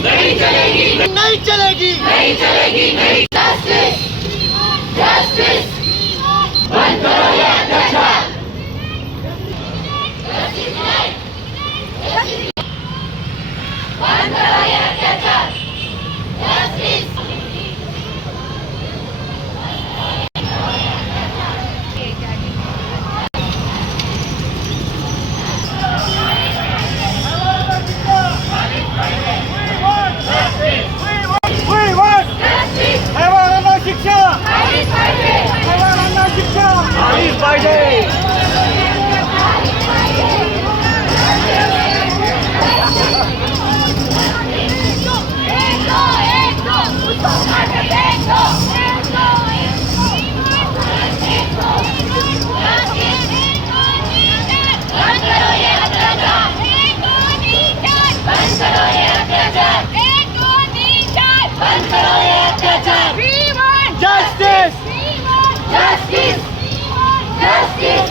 नहीं चलेगी नहीं चलेगी नहीं चलेगी नहीं जस्टिस जस्टिस बंद करो ये अत्याचार Justice! Justice!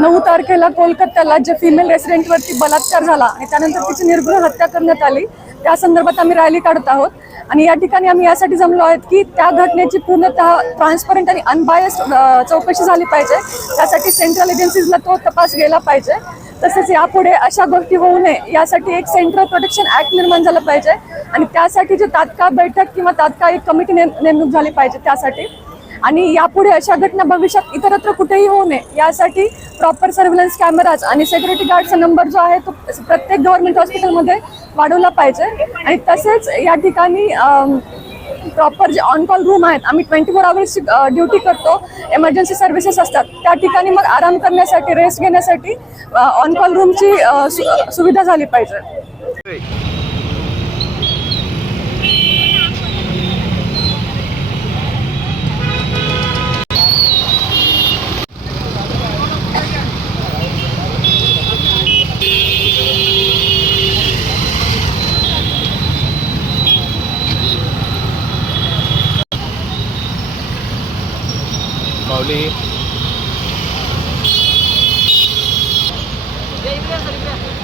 नऊ तारखेला कोलकात्याला जे फिमेल रेसिडेंटवरती बलात्कार झाला आणि त्यानंतर तिची निर्घृण हत्या करण्यात आली त्या संदर्भात आम्ही रॅली काढत आहोत. आणि या ठिकाणी आम्ही यासाठी जमलो आहोत की त्या घटनेची पूर्णतः ट्रान्सपरंट आणि अनबायस्ड चौकशी झाली पाहिजे. त्यासाठी सेंट्रल एजन्सीजला तो तपास गेला पाहिजे. तसेच यापुढे अशा गोष्टी होऊ नये यासाठी एक सेंट्रल प्रोटेक्शन ऍक्ट निर्माण झालं पाहिजे. आणि त्यासाठी जे तात्काळ बैठक किंवा तात्काळ एक कमिटी नेम नेमणूक झाली पाहिजे त्यासाठी. आणि यापुढे अशा घटना भविष्यात इतरत्र कुठेही होऊ नये. यासाठी प्रॉपर सर्व्हिलन्स कॅमेराज आणि सेक्युरिटी गार्डचा नंबर जो आहे तो प्रत्येक गव्हर्नमेंट हॉस्पिटलमध्ये वाढवला पाहिजे. आणि तसेच या ठिकाणी प्रॉपर जे ऑन कॉल रूम आहेत आम्ही ट्वेंटी फोर आवर्सची ड्युटी करतो. एमर्जन्सी सर्व्हिसेस असतात. त्या ठिकाणी मग आराम करण्यासाठी रेस्ट घेण्यासाठी ऑन कॉल रूमची सुविधा झाली पाहिजे. लावली. ही